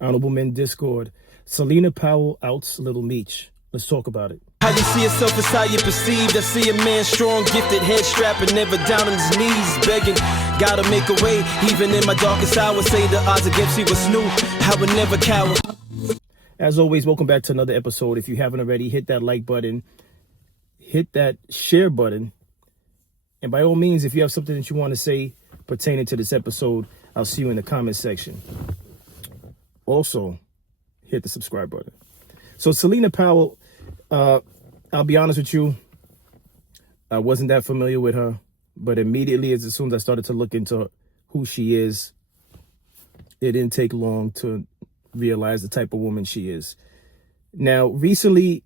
Honorable Men Discord. Selena Powell outs Little Meech. Let's talk about it. How you see yourself is how you perceived. I see a man strong, gifted, head strapping, never down on his knees, begging. Gotta make a way, even in my darkest hour. Say the odds against me was new. I would never cower. As always, welcome back to another episode. If you haven't already, hit that like button, hit that share button, and by all means, if you have something that you want to say pertaining to this episode, I'll see you in the comment section. Also, hit the subscribe button. So Selena Powell, I'll be honest with you, I wasn't that familiar with her, but immediately as soon as I started to look into who she is, it didn't take long to realize the type of woman she is. Now, recently,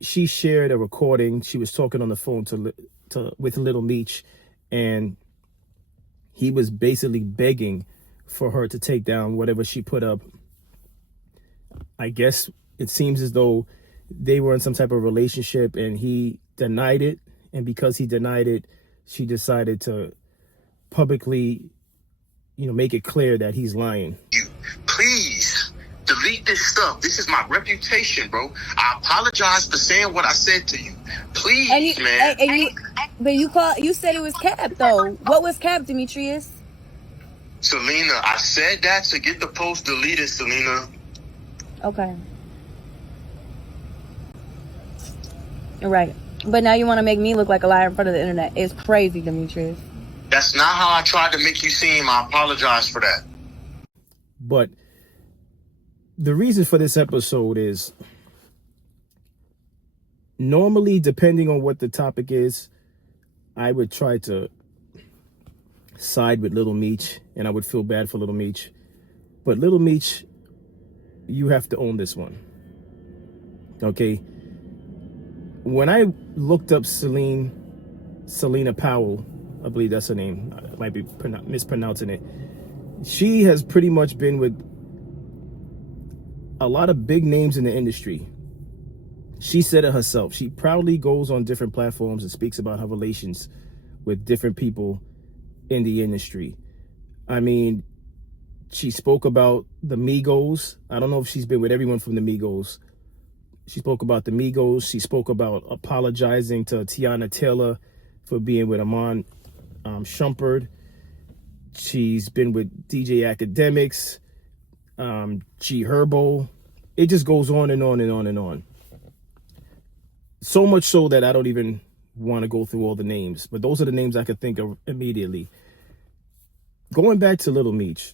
she shared a recording. She was talking on the phone with Little Meech, and he was basically begging for her to take down whatever she put up. I guess it seems as though they were in some type of relationship and he denied it. And because he denied it, she decided to publicly, make it clear that he's lying. Please delete this stuff. This is my reputation, bro. I apologize for saying what I said to you. Please, man. You said it was capped though. What was capped, Demetrius? Selena, I said that to get the post deleted, Selena. Okay. Right. But now you want to make me look like a liar in front of the internet. It's crazy, Demetrius. That's not how I tried to make you seem. I apologize for that. But the reason for this episode is, normally, depending on what the topic is, I would try to side with Little Meech, and I would feel bad for Little Meech. But Little Meech, you have to own this one. Okay? When I looked up Selena Powell, I believe that's her name. I might be mispronouncing it. She has pretty much been with a lot of big names in the industry. She said it herself. She proudly goes on different platforms and speaks about her relations with different people in the industry. I mean, she spoke about the Migos. I don't know if she's been with everyone from the Migos. She spoke about the Migos. She spoke about apologizing to Tiana Taylor for being with Amon Shumpert. She's been with DJ Academics, G Herbo. It just goes on and on and on and on. So much so that I don't even want to go through all the names, but those are the names I could think of immediately. Going back to Little Meech,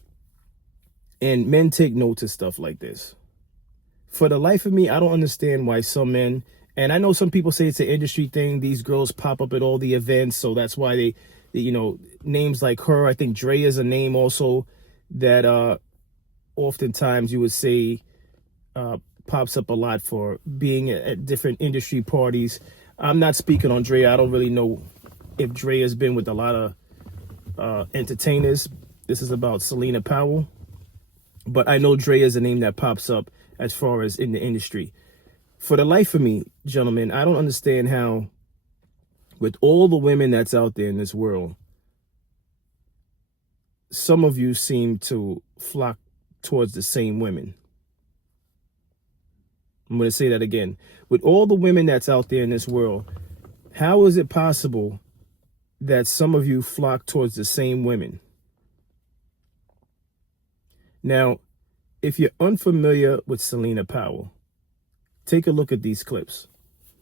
and men take note of stuff like this. For the life of me, I don't understand why some men, and I know some people say it's an industry thing, these girls pop up at all the events, so that's why they names like her. I think Dre is a name also that oftentimes you would say pops up a lot for being at different industry parties. I'm not speaking on Dre. I don't really know if Dre has been with a lot of entertainers. This is about Selena Powell. But I know Dre is a name that pops up as far as in the industry. For the life of me, gentlemen, I don't understand how, with all the women that's out there in this world, some of you seem to flock towards the same women. I'm going to say that again. With all the women that's out there in this world, how is it possible that some of you flock towards the same women? Now, if you're unfamiliar with Selena Powell, take a look at these clips.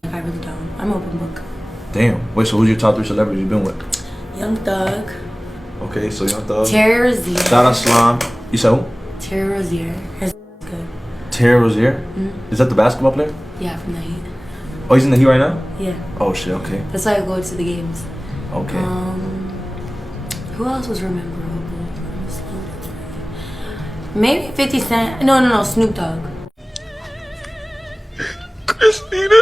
I really don't. I'm open book. Damn. Wait, so who's your top 3 celebrities you've been with? Young Thug. Okay, so Young Thug. Terry Rozier. Shout out Slime. You said who? Terry Rozier. His good. Terry Rozier? Mm-hmm. Is that the basketball player? Yeah, from the Heat. Oh, he's in the Heat right now? Yeah. Oh, shit, okay. That's why I go to the games. Okay. Who else was memorable? Maybe 50 Cent. No, Snoop Dogg. Christina!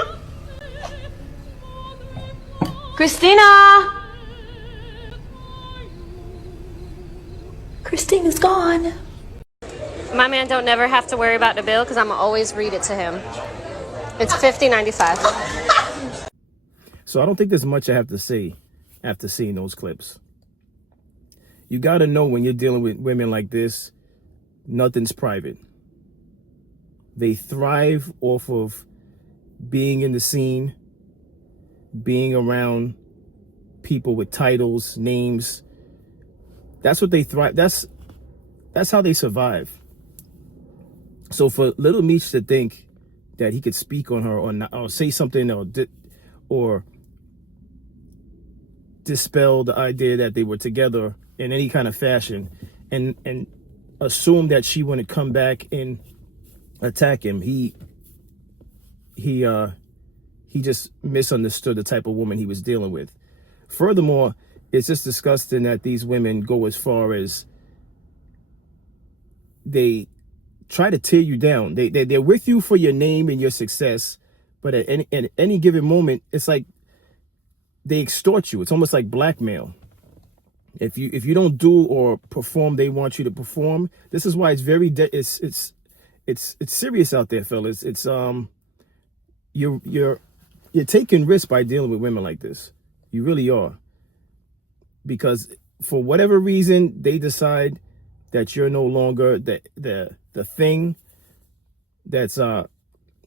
Christina's gone. My man don't never have to worry about the bill because I'm going to always read it to him. It's $50.95. So I don't think there's much I have to say after seeing those clips. You got to know when you're dealing with women like this, nothing's private. They thrive off of being in the scene, being around people with titles, names. That's what they thrive. That's how they survive. So for Little Meech to think that he could speak on her or say something or dispel the idea that they were together in any kind of fashion and assume that she wouldn't come back and attack him, he just misunderstood the type of woman he was dealing with. Furthermore, it's just disgusting that these women go as far as they try to tear you down. They're with you for your name and your success, but at any given moment, it's like they extort you. It's almost like blackmail. If you don't do or perform, they want you to perform. This is why it's very it's serious out there, fellas. It's you're taking risks by dealing with women like this. You really are, because for whatever reason they decide that you're no longer the thing that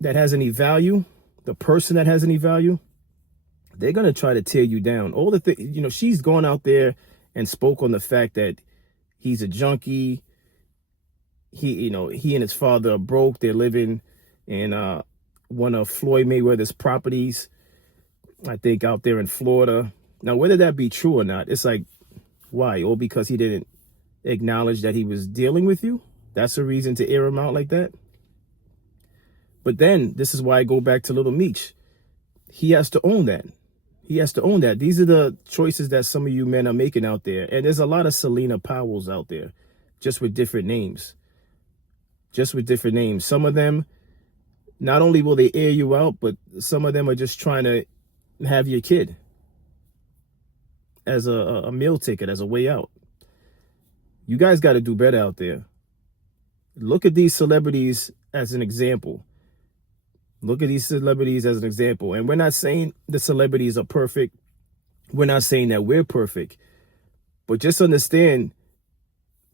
has any value, the person that has any value. They're gonna try to tear you down. All the things, she's gone out there and spoke on the fact that he's a junkie. He and his father are broke. They're living in one of Floyd Mayweather's properties, I think, out there in Florida. Now, whether that be true or not, it's like, why? Or because he didn't acknowledge that he was dealing with you? That's a reason to air him out like that? But then, this is why I go back to Little Meech. He has to own that. He has to own that. These are the choices that some of you men are making out there. And there's a lot of Celine Powells out there, just with different names. Some of them, not only will they air you out, but some of them are just trying to have your kid as a meal ticket, as a way out. You guys got to do better out there. Look at these celebrities as an example. And we're not saying the celebrities are perfect. We're not saying that we're perfect. But just understand,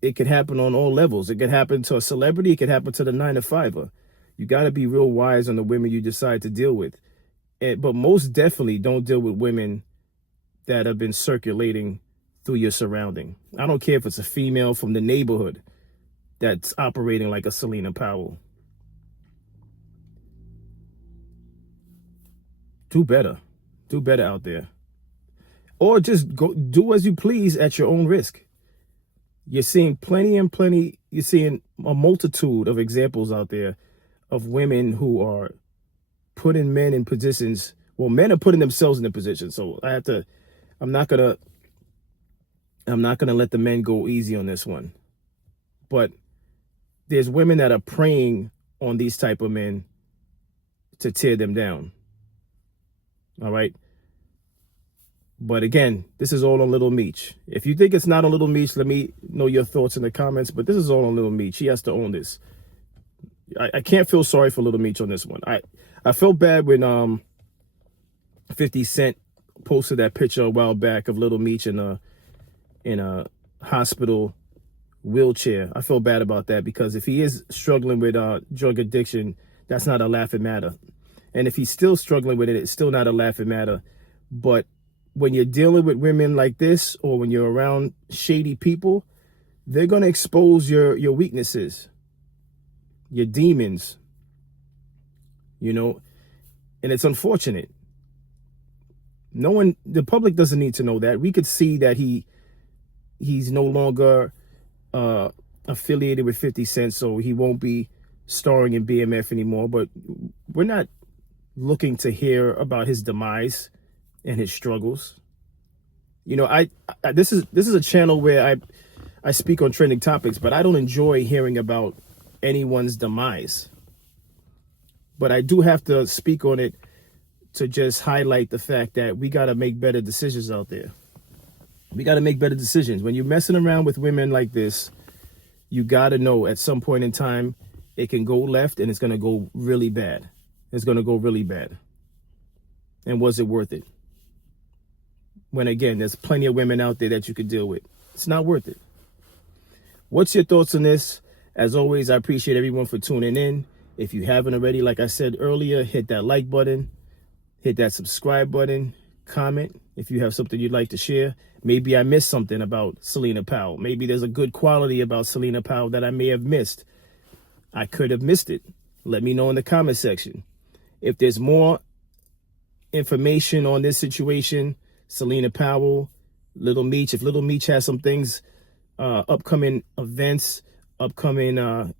it could happen on all levels. It could happen to a celebrity. It could happen to the 9-to-5er. You got to be real wise on the women you decide to deal with. But most definitely don't deal with women that have been circulating through your surrounding. I don't care if it's a female from the neighborhood that's operating like a Celine Powell. Do better out there. Or just go do as you please at your own risk. You're seeing you're seeing a multitude of examples out there of women who are putting men in positions. Well, men are putting themselves in a position. So I'm not gonna let the men go easy on this one. But there's women that are preying on these type of men to tear them down. All right. But again, this is all on Little Meech. If you think it's not on Little Meech, let me know your thoughts in the comments. But this is all on Little Meech. He has to own this. I can't feel sorry for Little Meech on this one. I felt bad when 50 Cent posted that picture a while back of Little Meech in a hospital wheelchair. I feel bad about that, because if he is struggling with drug addiction, that's not a laughing matter. And if he's still struggling with it, it's still not a laughing matter. But when you're dealing with women like this, or when you're around shady people, they're going to expose your weaknesses, your demons, and it's unfortunate. The public doesn't need to know that. We could see that he's no longer affiliated with 50 Cent, so he won't be starring in BMF anymore. But we're not looking to hear about his demise and his struggles. This is a channel where I speak on trending topics, but I don't enjoy hearing about anyone's demise. But I do have to speak on it to just highlight the fact that we got to make better decisions out there. We got to make better decisions. When you're messing around with women like this, you got to know at some point in time, it can go left and it's going to go really bad. It's going to go really bad. And was it worth it? When, again, there's plenty of women out there that you could deal with. It's not worth it. What's your thoughts on this? As always, I appreciate everyone for tuning in. If you haven't already, like I said earlier, hit that like button, hit that subscribe button, comment if you have something you'd like to share. Maybe I missed something about Celine Powell. Maybe there's a good quality about Celine Powell that I may have missed. I could have missed it. Let me know in the comment section. If there's more information on this situation, Celine Powell, Little Meech, if Little Meech has some things, upcoming events, upcoming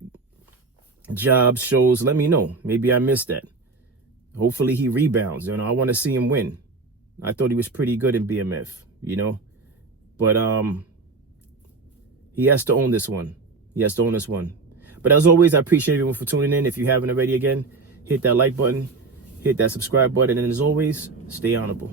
jobs, shows, let me know. Maybe I missed that. Hopefully he rebounds. I want to see him win. I thought he was pretty good in BMF, but he has to own this one. But as always, I appreciate everyone for tuning in. If you haven't already, again, hit that like button, hit that subscribe button, and as always, stay honorable.